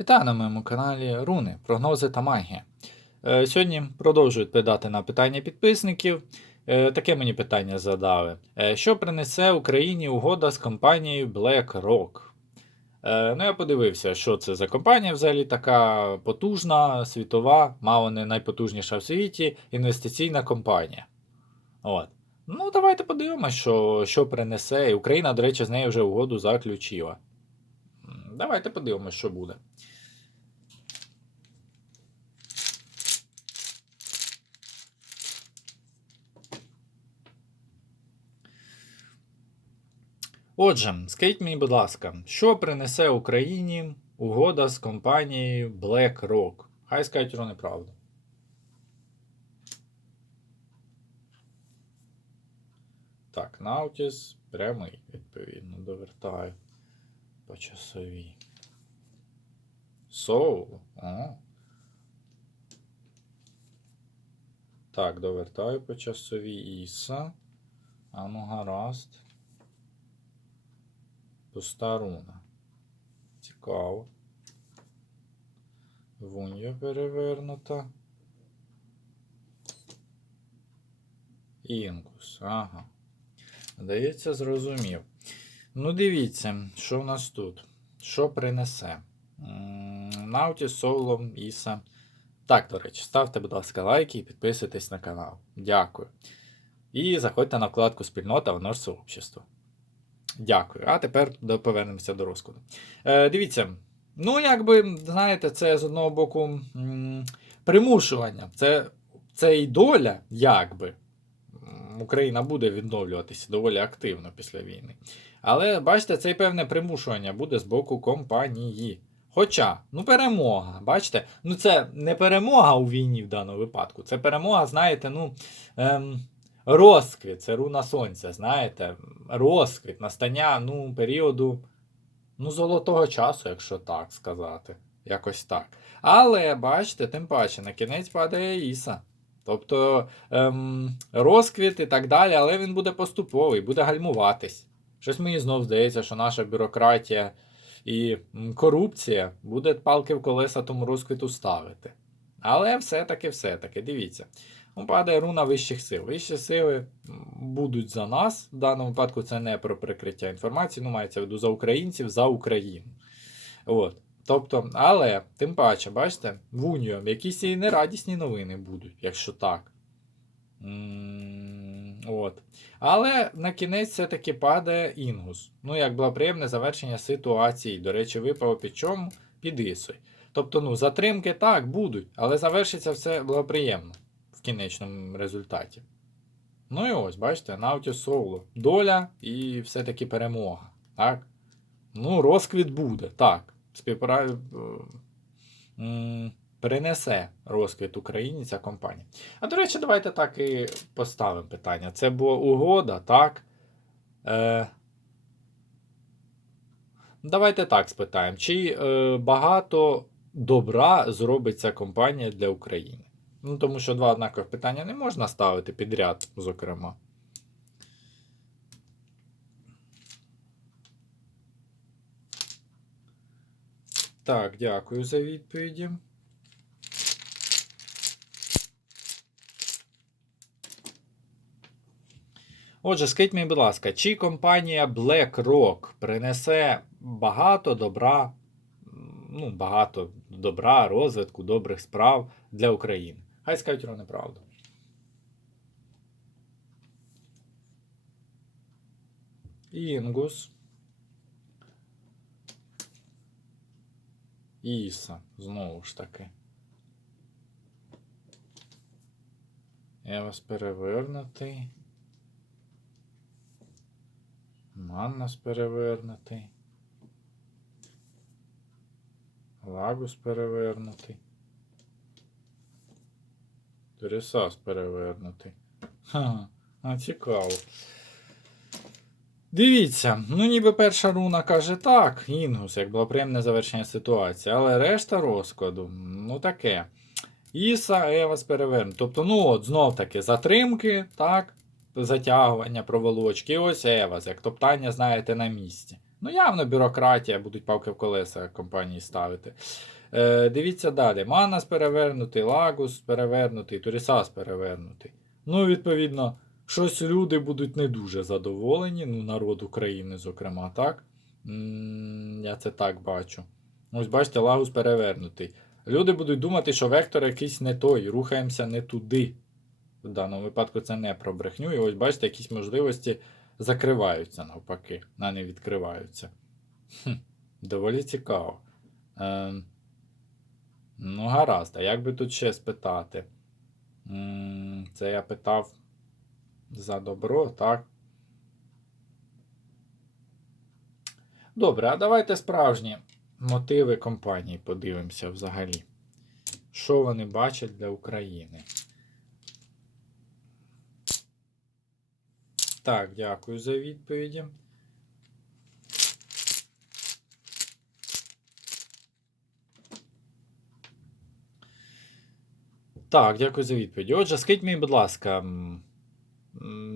Вітаю на моєму каналі Руни, прогнози та магія. Е, Сьогодні продовжую відповідати на питання підписників. Е, Таке мені питання задали. Е, Що принесе Україні угода з компанією BlackRock? Ну, я подивився, що це за компанія взагалі така потужна, світова, мало не найпотужніша в світі інвестиційна компанія. От. Ну, давайте подивимося, що, що принесе. Україна, до речі, з нею вже угоду заключила. Давайте подивимося, що буде. Отже, скажіть мені, будь ласка, що принесе Україні угода з компанією BlackRock? Хай скажуть вони правду. Так, Наутіс прямий, відповідно, довертаю по часовій. Соул. О. Так, довертаю по часовій Іса. А ну гаразд. Пуста руна. Цікаво. Вунья перевернута. Інкус. Ага. Здається, зрозумів. Ну, дивіться, що в нас тут. Що принесе? Науті, Соло, Іса. Так, до речі, ставте, будь ласка, лайки і підписуйтесь на канал. Дякую. І заходьте на вкладку спільнота в наш сообщество. Дякую. А тепер повернемося до розкладу. Е, дивіться, ну, якби, знаєте, це з одного боку м, примушування. Це, це і доля, якби. Україна буде відновлюватися доволі активно після війни. Але бачите, це і певне примушування буде з боку компанії. Хоча, ну перемога, бачите, ну це не перемога у війні в даному випадку, це перемога, знаєте, ну. Ем, Розквіт, це руна сонця, знаєте, розквіт, настання ну, періоду ну, золотого часу, якщо так сказати. Якось так. Але, бачите, тим паче, на кінець падає Іса. Тобто ем, розквіт і так далі, але він буде поступовий, буде гальмуватись. Щось мені знов здається, що наша бюрократія і корупція буде палки в колеса тому розквіту ставити. Але все-таки, все-таки, дивіться. Падає руна вищих сил. Вищі сили будуть за нас. В даному випадку це не про прикриття інформації, ну мається в виду за українців, за Україну. От. Тобто, але, тим паче, бачите, в Унію якісь і нерадісні новини будуть, якщо так. М, От. Але на кінець все-таки падає Інгус. Ну, як благоприємне завершення ситуації. До речі, випав під чому? Під Ісою. Тобто, ну, затримки так будуть, але завершиться все благоприємно в кінечному результаті. Ну і ось, бачите, Наутіс Соло. Доля і все-таки перемога. Так? Ну, розквіт буде, так. Співпра... е, м, Перенесе розквіт Україні ця компанія. А до речі, давайте так і поставимо питання. Це була угода, так? Е... Давайте так спитаємо. Чи е, багато добра зробить ця компанія для України? Ну, тому що два однакових питання не можна ставити підряд, зокрема. Так, дякую за відповіді. Отже, скажіть мені, будь ласка, чи компанія BlackRock принесе багато добра, ну, багато добра, розвитку, добрих справ для України? Хай скажуть вони правду. Інгус. Іса, знову ж таки. Я вас перевернутий. Маннас перевернутий. Лагус перевернутий. Торісас перевернутий. Ха, а цікаво. Дивіться, ну ніби перша руна каже так, Інгус, як було приємне завершення ситуації, але решта розкладу, ну таке. Іса, Евас перевернуто. Тобто, ну от, знов таки, затримки, так, затягування, проволочки, ось Евас, як топтання, знаєте, на місці. Ну, явно бюрократія, будуть палки в колеса компанії ставити. Е, дивіться далі. Манас перевернутий, Лагус перевернутий, Турісас перевернутий. Ну, відповідно, щось люди будуть не дуже задоволені. Ну, народ України, зокрема, так. М, Я це так бачу. Ось бачите, Лагус перевернутий. Люди будуть думати, що вектор якийсь не той, рухаємося не туди. В даному випадку це не про брехню. І ось бачите, якісь можливості закриваються навпаки, а не відкриваються. Хм, доволі цікаво. Ем, ну, гаразд, а як би тут ще спитати? Це я питав за добро, так? Добре, а давайте справжні мотиви компанії подивимося взагалі. Що вони бачать для України? Так, дякую за відповіді. Так, дякую за відповіді. Отже, скажіть мені, будь ласка,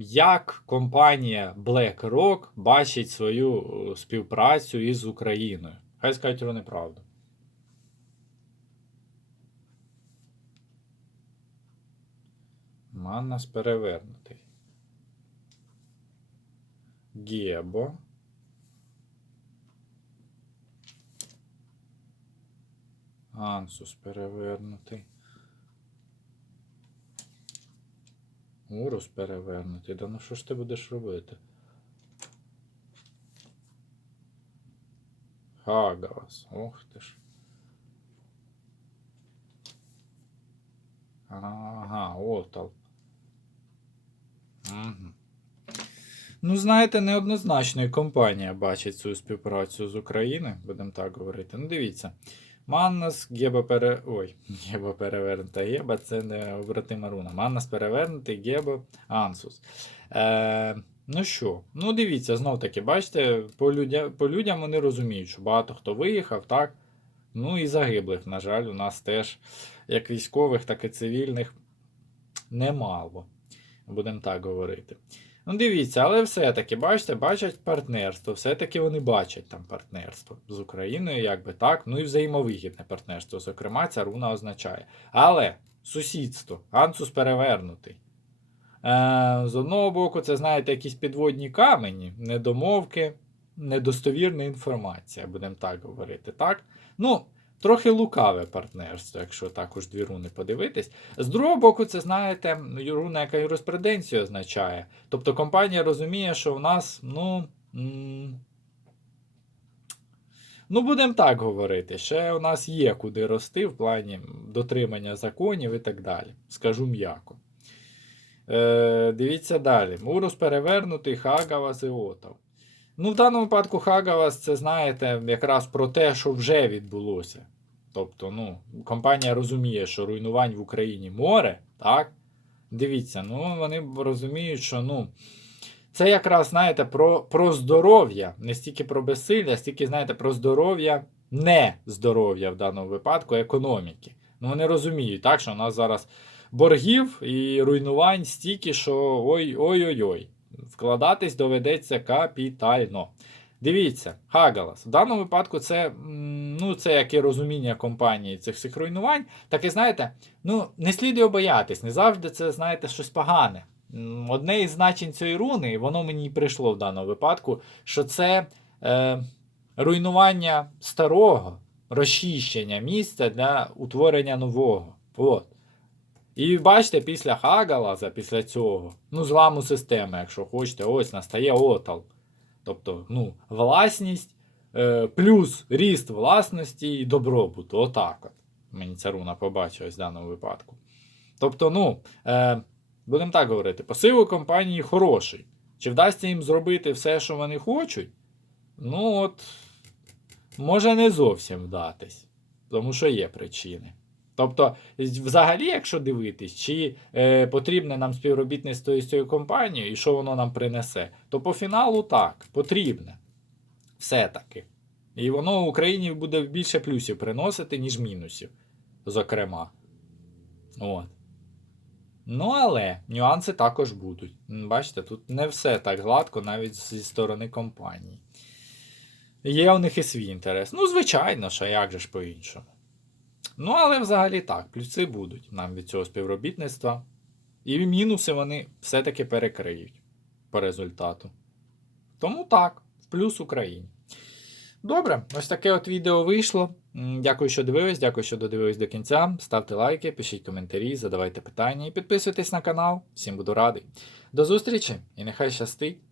як компанія BlackRock бачить свою е, співпрацю із Україною? Хай скажуть вони правду. Маннас перевернутий. Гебо. Ансус перевернутий. Урус перевернутий. Да ну що ж ти будеш робити? Хагавас. Ох ти ж. Ага, отал. Угу. Ну, знаєте, неоднозначно і компанія бачить цю співпрацю з Україною, будемо так говорити. Ну, дивіться. Маннас, Геба пере... Ой, Геба перевернута. Геба це не обратима руна. Маннас перевернутий, Геба Ансус. Е, ну що, ну дивіться, знов таки, бачите, по, людя... по людям вони розуміють, що багато хто виїхав, так? Ну і загиблих, на жаль, у нас теж, як військових, так і цивільних, немало. Будемо так говорити. Ну, дивіться, але все-таки, бачите, бачать партнерство. Все-таки вони бачать там партнерство з Україною, як би так. Ну і взаємовигідне партнерство. Зокрема, ця руна означає. Але сусідство, Ансус перевернутий. Е, з одного боку, це, знаєте, якісь підводні камені, недомовки, недостовірна інформація, будемо так говорити. так? Ну, Трохи лукаве партнерство, якщо також дві руни подивитись. З другого боку, це, знаєте, руна, яка юриспруденцію означає. Тобто компанія розуміє, що в нас, ну. Ну, будемо так говорити. Ще у нас є куди рости в плані дотримання законів і так далі. Скажу м'яко. Е, дивіться далі. Урус перевернутий, Хагавас і Отав. Ну, в даному випадку Хагавас, це знаєте, якраз про те, що вже відбулося. Тобто, ну, компанія розуміє, що руйнувань в Україні море, так? Дивіться, ну вони розуміють, що ну, це якраз, знаєте, про, про здоров'я, не стільки про безсилля, стільки, знаєте, про здоров'я, не здоров'я в даному випадку, економіки. Ну, вони розуміють, так, що у нас зараз боргів і руйнувань стільки, що ой-ой-ой. Вкладатись доведеться капітально. Дивіться, Хагалас. В даному випадку це ну, це як і розуміння компанії цих всіх руйнувань. Так і знаєте, ну, не слід боятись, не завжди це, знаєте, щось погане. Одне із значень цієї руни, і воно мені і прийшло в даному випадку, що це е, руйнування старого, розчищення місця для утворення нового. От. І бачите, після Хагалаза, після цього, ну, зламу системи, якщо хочете, ось настає отал. Тобто, ну, власність е, плюс ріст власності і добробуту. Отак от. Мені ця руна побачилась в даному випадку. Тобто, ну, е, будемо так говорити, посил компанії хороший. Чи вдасться їм зробити все, що вони хочуть? Ну, от, може не зовсім вдатись. Тому що є причини. Тобто, взагалі, якщо дивитись, чи е, потрібне нам співробітництво із цією компанією і що воно нам принесе, то по фіналу так, потрібне. Все-таки. І воно Україні буде більше плюсів приносити, ніж мінусів, зокрема. От. Ну, але нюанси також будуть. Бачите, тут не все так гладко, навіть зі сторони компанії. є у них і свій інтерес. Ну, звичайно, що як же ж по-іншому. Ну, але взагалі так, плюси будуть нам від цього співробітництва. І мінуси вони все-таки перекриють по результату. Тому так, в плюс Україні. Добре, ось таке от відео вийшло. Дякую, що дивились, дякую, що додивились до кінця. Ставте лайки, пишіть коментарі, задавайте питання і підписуйтесь на канал. Всім буду радий. До зустрічі і нехай щастить!